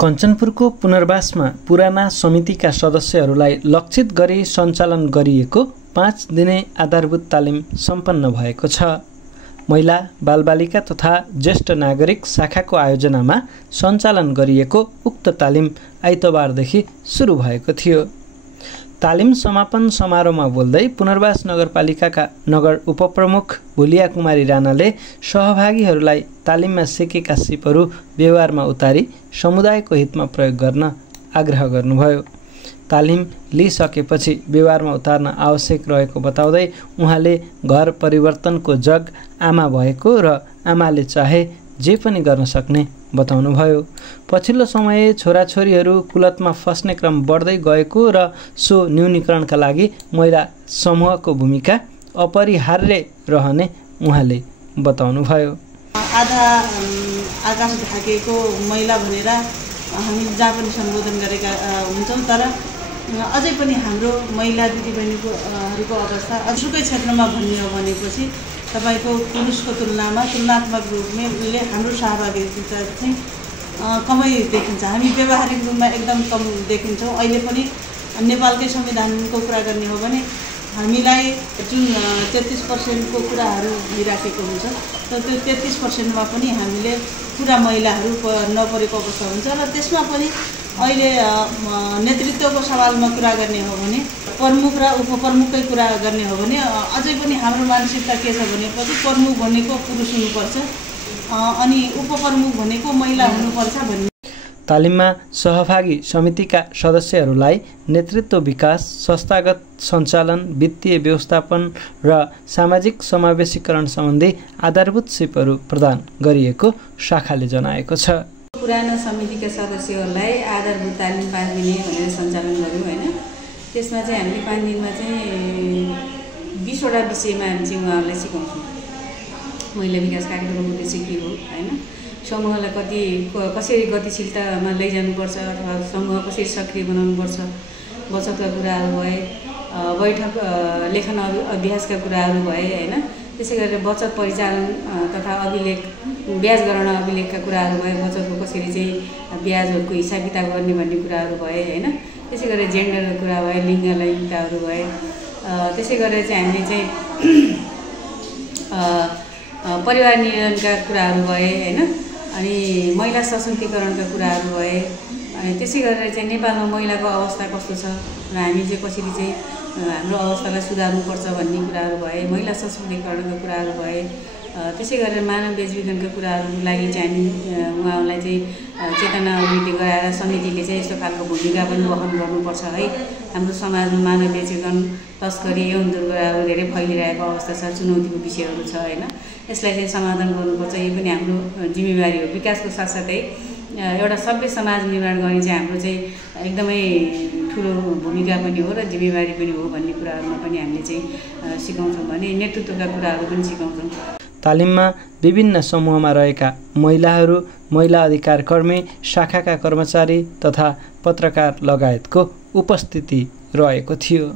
कञ्चनपुरको पुनर्वासमा पुराना समितिका सदस्यहरूलाई लक्षित गरी सञ्चालन गरिएको 5 दिने आधारभूत तालिम सम्पन्न भएको छ। महिला बालबालिका तथा ज्येष्ठ नागरिक शाखाको आयोजनामा सञ्चालन गरिएको उक्त तालिम आइतबारदेखि सुरु भएको थियो। तालिम समापन समारोहमा बोल्दै पुनर्वास नगरपालिकाका नगर उपप्रमुख भुलिया कुमारी राणाले सहभागीहरूलाई तालिममा सिकेका सिपहरू व्यवहारमा उतारी समुदायको हितमा प्रयोग गर्न आग्रह गर्नुभयो। तालिम लिइसकेपछि व्यवहारमा उतार्न आवश्यक रहेको बताउँदै उहाँले घर परिवर्तनको जग आमा भएको र आमाले चाहे जे पनि गर्न सक्ने बताउनुभयो। पछिल्लो समय छोराछोरीहरू कुलतमा फस्ने क्रम बढ्दै गएको र सो न्यूनीकरणका लागि महिला समूहको भूमिका अपरिहार्य रहने उहाँले बताउनुभयो। आधा आकाश ढाकेको महिला भनेर हामी जहाँ पनि सम्बोधन गरेका हुन्छौँ, तर अझै पनि हाम्रो महिला दिदीबहिनीहरूको अवस्था जुकै क्षेत्रमा भन्ने हो भनेपछि तपाईको पुरुषको तुलनामा तुलनात्मक रूपले हाम्रो सहभागिता चाहिँ कमै देखिन्छ। हामी व्यावहारिक रूपमा एकदम कम देखिन्छौँ। अहिले पनि नेपालकै संविधानको कुरा गर्ने हो भने हामीलाई जुन 33% को कुराहरू भइराखेको हुन्छ, तर त्यो 33% मा पनि हामीले पुरा महिलाहरू नपरेको अवस्था हुन्छ र त्यसमा पनि अहिले नेतृत्वको सवालमा कुरा गर्ने हो भने प्रमुख र उपप्रमुखकै कुरा गर्ने हो भने अझै पनि हाम्रो मानसिकता के छ भनेपछि प्रमुख भनेको पुरुष हुनुपर्छ अनि उपप्रमुख भनेको महिला हुनुपर्छ भन्ने। तालिममा सहभागी समितिका सदस्यहरूलाई नेतृत्व विकास, संस्थागत सञ्चालन, वित्तीय व्यवस्थापन र सामाजिक समावेशीकरण सम्बन्धी आधारभूत सिपहरू प्रदान गरिएको शाखाले जनाएको छ। पुरानो समितिका सदस्यहरूलाई आधारभूत तालिम 5 दिने भनेर सञ्चालन गर्यौँ होइन। त्यसमा चाहिँ हामीले 5 दिनमा चाहिँ 20 वटा विषयमा हामी चाहिँ उहाँहरूलाई सिकाउँछौँ। महिला विकास कार्यक्रमको उद्देश्य के हो होइन, समूहलाई कसरी गतिशीलतामा लैजानुपर्छ अथवा समूह कसरी सक्रिय बनाउनुपर्छ, बचतका कुराहरू भए, बैठक लेखन अभ्यासका कुराहरू भए होइन, त्यसै गरेर बचत परिचालन तथा अभिलेख ब्याज गणना अभिलेखका कुराहरू भए, बचतको कसरी चाहिँ ब्याजहरूको हिसाब किताब गर्ने भन्ने कुराहरू भए होइन, त्यसै गरेर जेन्डरको कुरा भए, लिङ्ग लैङ्गिकताहरू भए, त्यसै गरेर चाहिँ हामीले चाहिँ परिवार नियोजनका कुराहरू भए होइन, अनि महिला सशक्तिकरणका कुराहरू भए, अनि त्यसै गरेर चाहिँ नेपालमा महिलाको अवस्था कस्तो छ र हामी चाहिँ कसरी चाहिँ हाम्रो अवस्थालाई सुधार्नुपर्छ भन्ने कुराहरू भए, महिला सशक्तिकरणका कुराहरू भए, त्यसै गरेर मानव बेचबिखनका कुराहरूको लागि चाहिँ हामी उहाँहरूलाई चाहिँ चेतना अभिवृद्धि गराएर समितिले चाहिँ यस्तो खालको भूमिका पनि वहन गर्नुपर्छ है। हाम्रो समाजमा मानव बेचबिखन, तस्करी, यौन दुर्व्यवहारहरू धेरै फैलिरहेको अवस्था छ, चुनौतीको विषयहरू छ होइन। यसलाई चाहिँ समाधान गर्नुपर्छ, यो पनि हाम्रो जिम्मेवारी हो। विकासको साथसाथै एउटा सभ्य समाज निर्माण गर्ने चाहिँ हाम्रो चाहिँ एकदमै ठुलो भूमिका पनि हो र जिम्मेवारी पनि हो भन्ने कुराहरूमा पनि हामीले चाहिँ सिकाउँछौँ भने नेतृत्वका कुराहरू पनि सिकाउँछौँ। तालिममा विभिन्न समूहमा रहेका महिलाहरू, महिला अधिकार कर्मी, शाखाका कर्मचारी तथा पत्रकार लगायतको उपस्थिति रहेको थियो।